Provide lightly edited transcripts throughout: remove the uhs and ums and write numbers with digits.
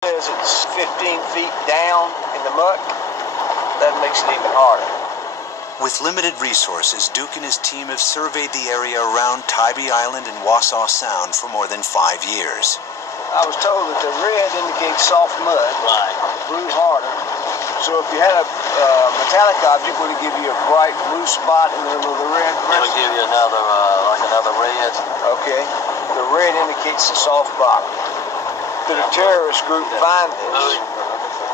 Says it's 15 feet down in the muck. That makes it even harder. With limited resources, Duke and his team have surveyed the area around Tybee Island and Wassaw Sound for more than 5 years. I was told that the red indicates soft mud. Right. Blue harder. So if you had a metallic object, would it give you a bright blue spot in the middle of the red? It'll give you another, like another red. Okay. The red indicates the soft bottom. Did a terrorist group find this?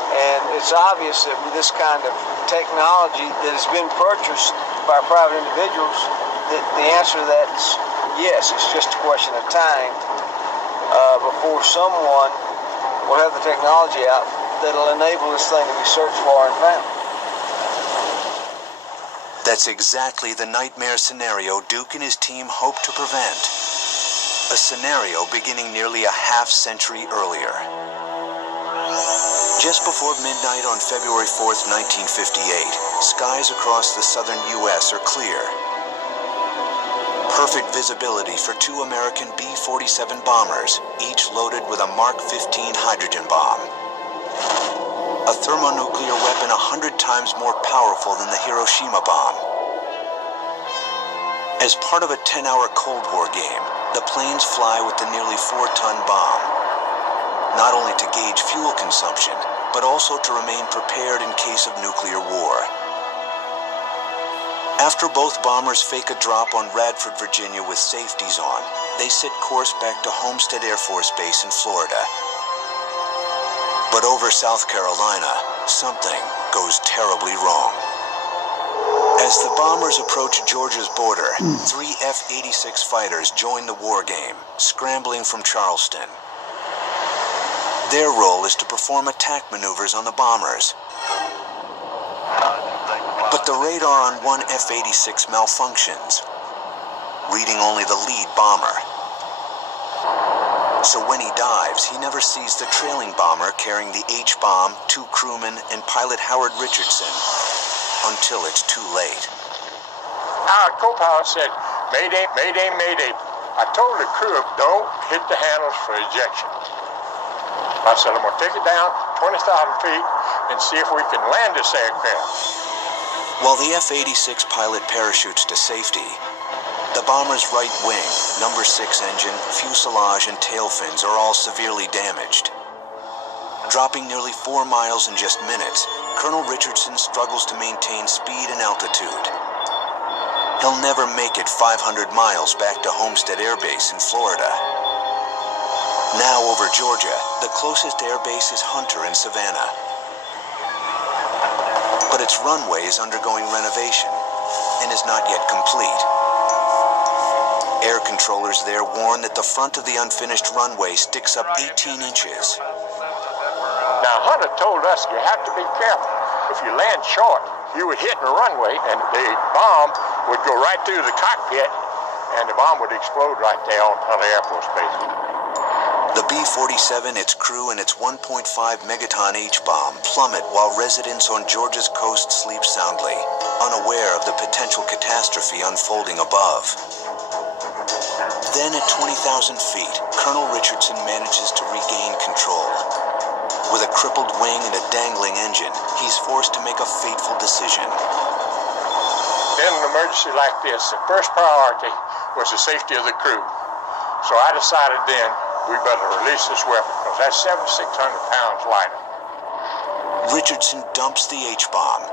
And it's obvious that with this kind of technology that has been purchased by private individuals, that the answer to that is yes. It's just a question of time before someone will have the technology out that'll enable this thing to be searched for and found. That's exactly the nightmare scenario Duke and his team hope to prevent. A scenario beginning nearly a half-century earlier. Just before midnight on February 4th, 1958, skies across the southern U.S. are clear. Perfect visibility for 2 American B-47 bombers, each loaded with a Mark 15 hydrogen bomb. A thermonuclear weapon 100 times more powerful than the Hiroshima bomb. As part of a 10-hour Cold War game, the planes fly with the nearly 4-ton bomb, not only to gauge fuel consumption, but also to remain prepared in case of nuclear war. After both bombers fake a drop on Radford, Virginia with safeties on, they set course back to Homestead Air Force Base in Florida. But over South Carolina, something goes terribly wrong. As the bombers approach Georgia's border, 3 F-86 fighters join the war game, scrambling from Charleston. Their role is to perform attack maneuvers on the bombers. But the radar on one F-86 malfunctions, reading only the lead bomber. So when he dives, he never sees the trailing bomber carrying the H-bomb, 2 crewmen, and pilot Howard Richardson, until it's too late. Our co-pilot said, "Mayday, mayday, mayday." I told the crew, don't hit the handles for ejection. I said, I'm going to take it down 20,000 feet and see if we can land this aircraft. While the F-86 pilot parachutes to safety, the bomber's right wing, number 6 engine, fuselage, and tail fins are all severely damaged. Dropping nearly 4 miles in just minutes, Colonel Richardson struggles to maintain speed and altitude. He'll never make it 500 miles back to Homestead Air Base in Florida. Now over Georgia, the closest air base is Hunter in Savannah. But its runway is undergoing renovation and is not yet complete. Air controllers there warn that the front of the unfinished runway sticks up 18 inches. Now, Hunter told us you have to be careful. If you land short, you would hit the runway and the bomb would go right through the cockpit and the bomb would explode right there on Hunter Air Force Base. The B-47, its crew, and its 1.5 megaton H-bomb plummet while residents on Georgia's coast sleep soundly, unaware of the potential catastrophe unfolding above. Then at 20,000 feet, Colonel Richardson manages to regain control. With a crippled wing and a dangling engine, he's forced to make a fateful decision. In an emergency like this, the first priority was the safety of the crew. So I decided then we better release this weapon because that's 7,600 pounds lighter. Richardson dumps the H-bomb.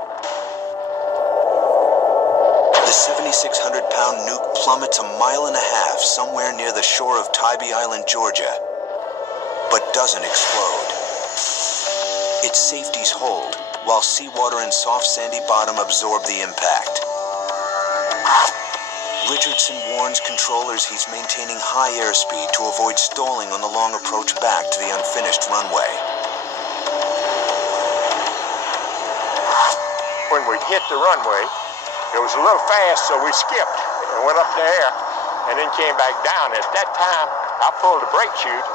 The 7,600-pound nuke plummets a mile and a half somewhere near the shore of Tybee Island, Georgia, but doesn't explode. Its safeties hold, while seawater and soft sandy bottom absorb the impact. Richardson warns controllers he's maintaining high airspeed to avoid stalling on the long approach back to the unfinished runway. When we hit the runway, it was a little fast, so we skipped and went up in the air and then came back down. At that time, I pulled the brake chute,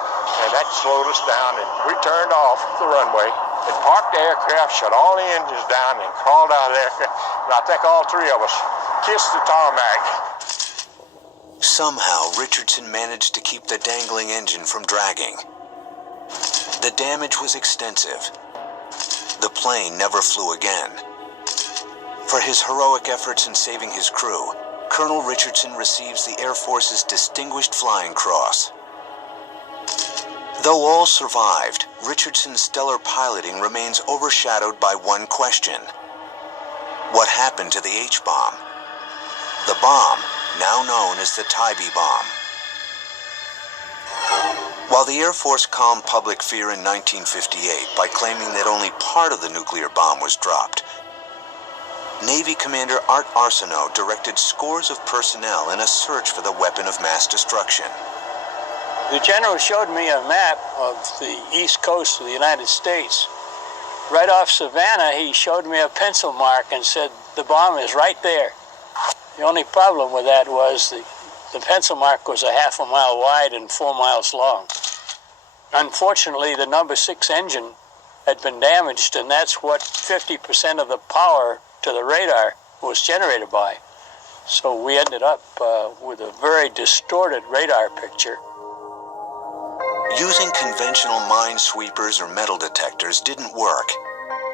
and that slowed us down, and we turned off the runway and parked the aircraft, shut all the engines down, and crawled out of the aircraft. And I think all 3 of us kissed the tarmac. Somehow, Richardson managed to keep the dangling engine from dragging. The damage was extensive. The plane never flew again. For his heroic efforts in saving his crew, Colonel Richardson receives the Air Force's Distinguished Flying Cross. Though all survived, Richardson's stellar piloting remains overshadowed by one question. What happened to the H-bomb? The bomb, now known as the Tybee bomb. While the Air Force calmed public fear in 1958 by claiming that only part of the nuclear bomb was dropped, Navy Commander Art Arsenault directed scores of personnel in a search for the weapon of mass destruction. The general showed me a map of the east coast of the United States. Right off Savannah, he showed me a pencil mark and said, the bomb is right there. The only problem with that was the pencil mark was a half a mile wide and 4 miles long. Unfortunately, the number 6 engine had been damaged, and that's what 50% of the power to the radar was generated by. So we ended up with a very distorted radar picture. Using conventional minesweepers or metal detectors didn't work,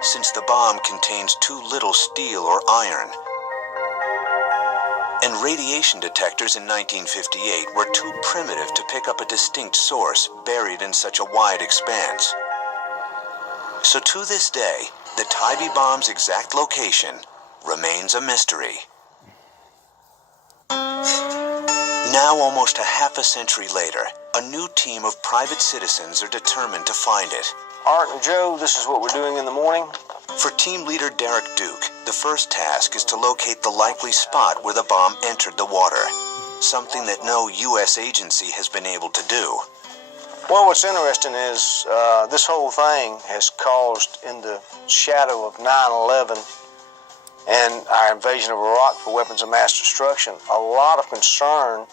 since the bomb contains too little steel or iron. And radiation detectors in 1958 were too primitive to pick up a distinct source buried in such a wide expanse. So to this day, the Tybee bomb's exact location remains a mystery. Now, almost a half a century later, a new team of private citizens are determined to find it. Art and Joe, this is what we're doing in the morning. For team leader Derek Duke, the first task is to locate the likely spot where the bomb entered the water, something that no U.S. agency has been able to do. Well, what's interesting is this whole thing has caused, in the shadow of 9/11 and our invasion of Iraq for weapons of mass destruction, a lot of concern,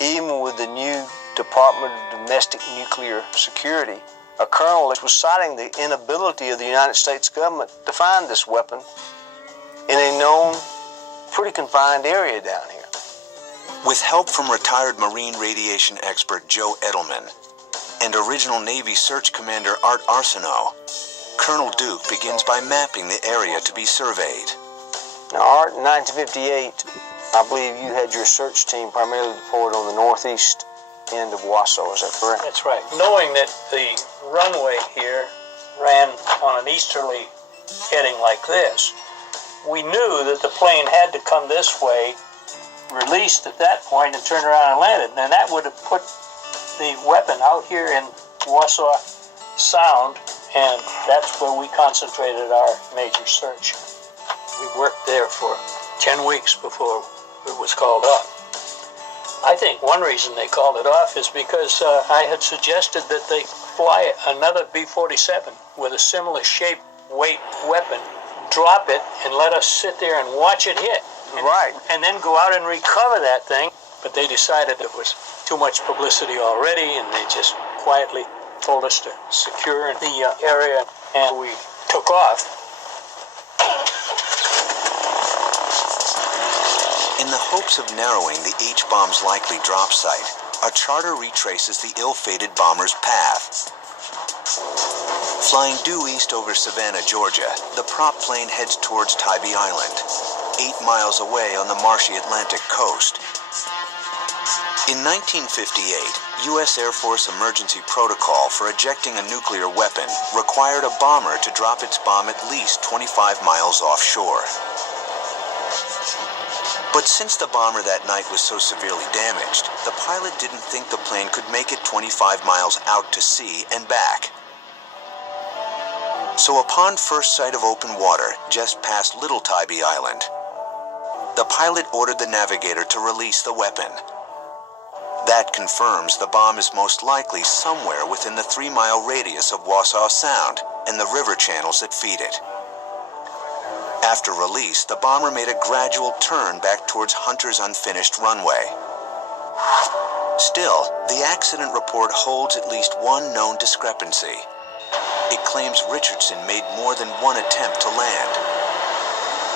even with the new Department of Domestic Nuclear Security. A colonel was citing the inability of the United States government to find this weapon in a known, pretty confined area down here. With help from retired Marine radiation expert Joe Edelman and original Navy Search Commander Art Arsenault, Colonel Duke begins by mapping the area to be surveyed. Now, Art, in 1958, I believe you had your search team primarily deployed on the northeast end of Wausau, is that correct? That's right. Knowing that the runway here ran on an easterly heading like this, we knew that the plane had to come this way, released at that point, and turn around and landed. And that would have put the weapon out here in Wausau Sound, and that's where we concentrated our major search. We worked there for 10 weeks before it was called off. I think one reason they called it off is because I had suggested that they fly another B-47 with a similar shape, weight weapon, drop it, and let us sit there and watch it hit. Right. And then go out and recover that thing. But they decided it was too much publicity already, and they just quietly told us to secure the area, and we took off. In the hopes of narrowing the H-bomb's likely drop site, a charter retraces the ill-fated bomber's path. Flying due east over Savannah, Georgia, the prop plane heads towards Tybee Island, 8 miles away on the marshy Atlantic coast. In 1958, U.S. Air Force emergency protocol for ejecting a nuclear weapon required a bomber to drop its bomb at least 25 miles offshore. But since the bomber that night was so severely damaged, the pilot didn't think the plane could make it 25 miles out to sea and back. So upon first sight of open water, just past Little Tybee Island, the pilot ordered the navigator to release the weapon. That confirms the bomb is most likely somewhere within the 3-mile radius of Wausau Sound and the river channels that feed it. After release, the bomber made a gradual turn back towards Hunter's unfinished runway. Still, the accident report holds at least one known discrepancy. It claims Richardson made more than one attempt to land.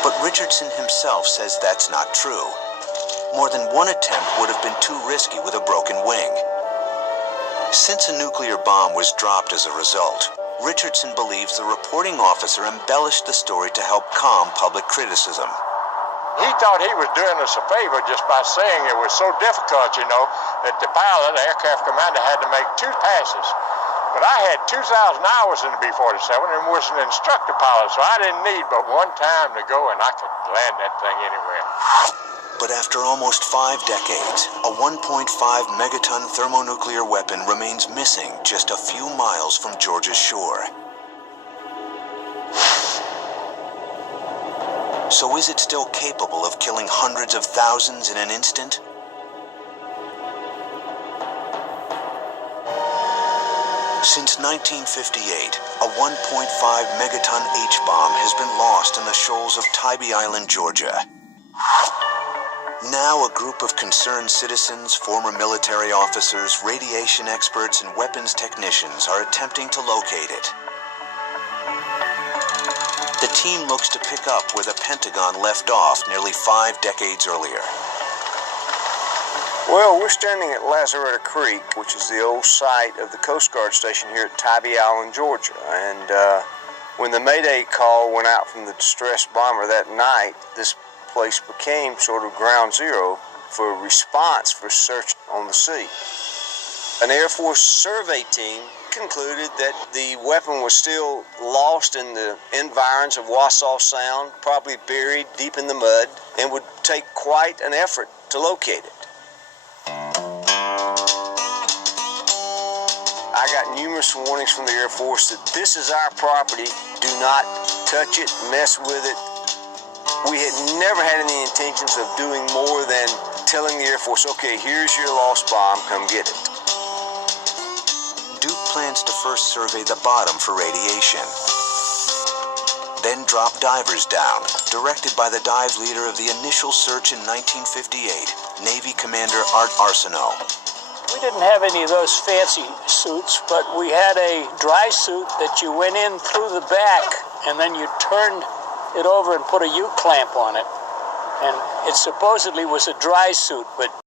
But Richardson himself says that's not true. More than one attempt would have been too risky with a broken wing. Since a nuclear bomb was dropped as a result, Richardson believes the reporting officer embellished the story to help calm public criticism. He thought he was doing us a favor just by saying it was so difficult, you know, that the pilot, the aircraft commander, had to make 2 passes. But I had 2,000 hours in the B-47 and was an instructor pilot, so I didn't need but 1 time to go, and I could land that thing anywhere. But after almost 5 decades, a 1.5 megaton thermonuclear weapon remains missing just a few miles from Georgia's shore. So is it still capable of killing hundreds of thousands in an instant? Since 1958, a 1.5 megaton H-bomb has been lost in the shoals of Tybee Island, Georgia. Now a group of concerned citizens, former military officers, radiation experts, and weapons technicians are attempting to locate it. The team looks to pick up where the Pentagon left off nearly 5 decades earlier. Well, we're standing at Lazaretta Creek, which is the old site of the Coast Guard station here at Tybee Island, Georgia. And when the Mayday call went out from the distressed bomber that night, this place became sort of ground zero for a response for search on the sea. An Air Force survey team concluded that the weapon was still lost in the environs of Wassaw Sound, probably buried deep in the mud, and would take quite an effort to locate it. I got numerous warnings from the Air Force that this is our property, do not touch it, mess with it. We had never had any intentions of doing more than telling the Air Force, okay, here's your lost bomb, come get it. Duke plans to first survey the bottom for radiation, then drop divers down, directed by the dive leader of the initial search in 1958, Navy Commander Art Arsenault. We didn't have any of those fancy suits, but we had a dry suit that you went in through the back, and then you turned it over and put a U-clamp on it. And it supposedly was a dry suit, but